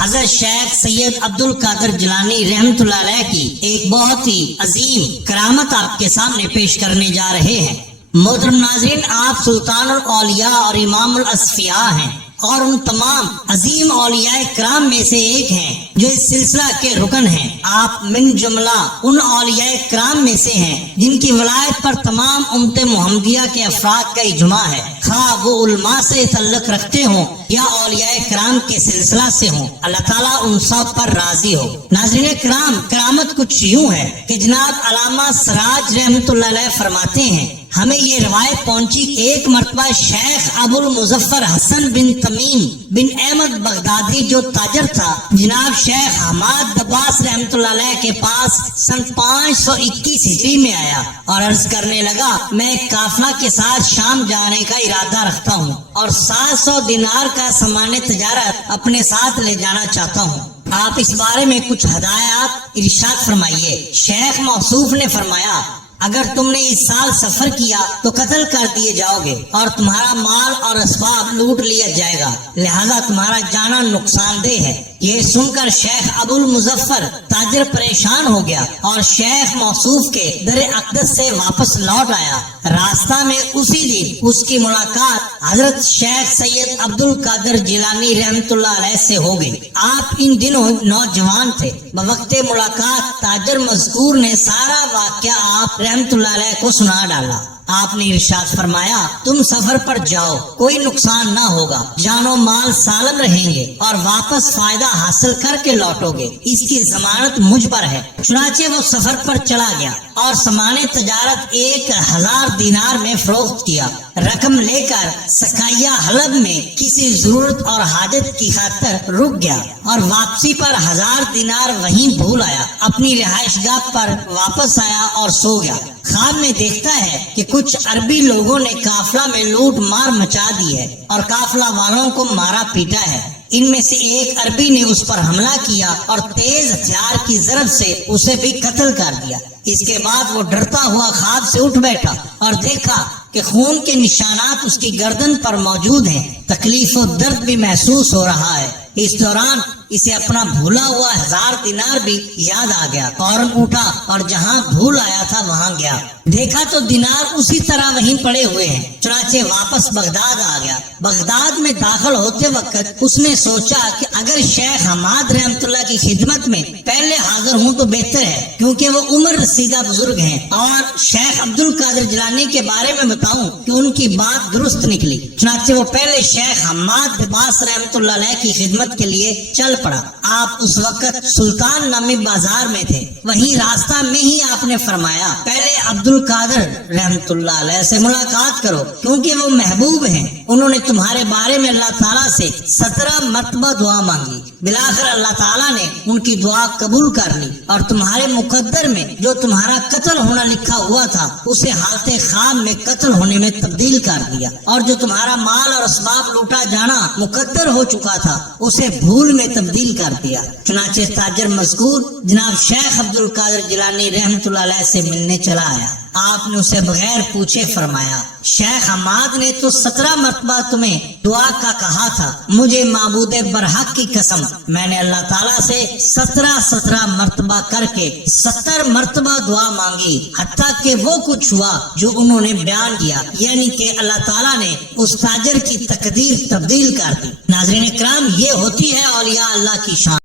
حضرت شیخ سید عبد القادر جیلانی رحمۃ اللہ علیہ کی ایک بہت ہی عظیم کرامت آپ کے سامنے پیش کرنے جا رہے ہیں۔ محترم ناظرین، آپ سلطان الاولیاء اور امام الاصفیاء ہیں اور ان تمام عظیم اولیاء کرام میں سے ایک ہیں جو اس سلسلہ کے رکن ہیں۔ آپ من جملہ ان اولیاء کرام میں سے ہیں جن کی ولایت پر تمام امت محمدیہ کے افراد کا اجماع ہے، خواہ وہ علماء سے تعلق رکھتے ہوں یا اولیاء کرام کے سلسلہ سے ہوں۔ اللہ تعالیٰ ان سب پر راضی ہو۔ ناظرین کرام، کرامت کچھ یوں ہے کہ جناب علامہ سراج رحمۃ اللہ علیہ فرماتے ہیں، ہمیں یہ روایت پہنچی کہ ایک مرتبہ شیخ ابو المظفر حسن بن تمیم بن احمد بغدادی جو تاجر تھا، جناب شیخ حماد دباس رحمۃ اللہ علیہ کے پاس سن 521 ہجری میں آیا اور عرض کرنے لگا، میں ایک قافلہ کے ساتھ شام جانے کا ارادہ رکھتا ہوں اور 700 دینار کا سامان تجارت اپنے ساتھ لے جانا چاہتا ہوں، آپ اس بارے میں کچھ ہدایات ارشاد فرمائیے۔ شیخ موصوف نے فرمایا، اگر تم نے اس سال سفر کیا تو قتل کر دیے جاؤ گے اور تمہارا مال اور اسباب لوٹ لیا جائے گا، لہذا تمہارا جانا نقصان دہ ہے۔ یہ سن کر شیخ ابو المظفر تاجر پریشان ہو گیا اور شیخ موصوف کے در اقدس سے واپس لوٹ آیا۔ راستہ میں اسی دن اس کی ملاقات حضرت شیخ سید عبد القادر جیلانی رحمۃ اللہ علیہ سے ہو گئی۔ آپ ان دنوں نوجوان تھے۔ بوقت ملاقات تاجر مذکور نے سارا واقعہ آپ رحمۃ اللہ علیہ کو سنا ڈالا۔ آپ نے ارشاد فرمایا، تم سفر پر جاؤ، کوئی نقصان نہ ہوگا، جان و مال سالم رہیں گے اور واپس فائدہ حاصل کر کے لوٹو گے، اس کی ضمانت مجھ پر ہے۔ چنانچہ وہ سفر پر چلا گیا اور سامان تجارت 1000 دینار میں فروخت کیا۔ رقم لے کر سکائیہ حلب میں کسی ضرورت اور حاجت کی خاطر رک گیا اور واپسی پر 1000 دینار وہیں بھول آیا۔ اپنی رہائش گاہ پر واپس آیا اور سو گیا۔ خواب میں دیکھتا ہے کہ کچھ عربی لوگوں نے قافلہ میں لوٹ مار مچا دی ہے اور قافلہ والوں کو مارا پیٹا ہے۔ ان میں سے ایک عربی نے اس پر حملہ کیا اور تیز ہتھیار کی ضرب سے اسے بھی قتل کر دیا۔ اس کے بعد وہ ڈرتا ہوا خواب سے اٹھ بیٹھا اور دیکھا کہ خون کے نشانات اس کی گردن پر موجود ہیں، تکلیف و درد بھی محسوس ہو رہا ہے۔ اس دوران اسے اپنا بھولا ہوا 1000 دینار بھی یاد آ گیا، فوراً اٹھا اور جہاں بھول آیا تھا وہاں گیا، دیکھا تو دینار اسی طرح وہیں پڑے ہوئے ہیں۔ چنانچہ واپس بغداد آ گیا۔ بغداد میں داخل ہوتے وقت اس نے سوچا کہ اگر شیخ حماد رحمۃ اللہ کی خدمت میں پہلے حاضر ہوں تو بہتر ہے، کیونکہ وہ عمر رسیدہ بزرگ ہیں، اور شیخ عبد القادر جیلانی کے بارے میں بتاؤں کہ ان کی بات درست نکلی۔ چنانچہ وہ پہلے شیخ حماد دباس رحمۃ اللہ علیہ کی خدمت کے لیے چل پڑا۔ آپ اس وقت سلطان نامی بازار میں تھے، وہیں راستہ میں ہی آپ نے فرمایا، پہلے عبد القادر رحمۃ اللہ علیہ سے ملاقات کرو کیونکہ وہ محبوب ہیں، انہوں نے تمہارے بارے میں اللہ تعالیٰ سے 17 مرتبہ دعا مانگی، بالآخر اللہ تعالیٰ نے ان کی دعا قبول کر لی اور تمہارے مقدر میں جو تمہارا قتل ہونا لکھا ہوا تھا اسے حالت خواب میں قتل ہونے میں تبدیل کر دیا، اور جو تمہارا مال اور اسباب لوٹا جانا مقدر ہو چکا تھا اسے بھول میں تبدیل کر دیا۔ چنانچہ تاجر مذکور جناب شیخ عبد القادر جیلانی رحمۃ اللہ علیہ سے ملنے چلا آیا۔ آپ نے اسے بغیر پوچھے فرمایا، شیخ حماد نے تو 17 مرتبہ تمہیں دعا کا کہا تھا، مجھے معبود برحق کی قسم، میں نے اللہ تعالیٰ سے 17 مرتبہ کر کے 70 مرتبہ دعا مانگی، حتیٰ کہ وہ کچھ ہوا جو انہوں نے بیان کیا، یعنی کہ اللہ تعالیٰ نے اس تاجر کی تقدیر تبدیل کر دی۔ ناظرین کرام، یہ ہوتی ہے اولیاء اللہ کی شان۔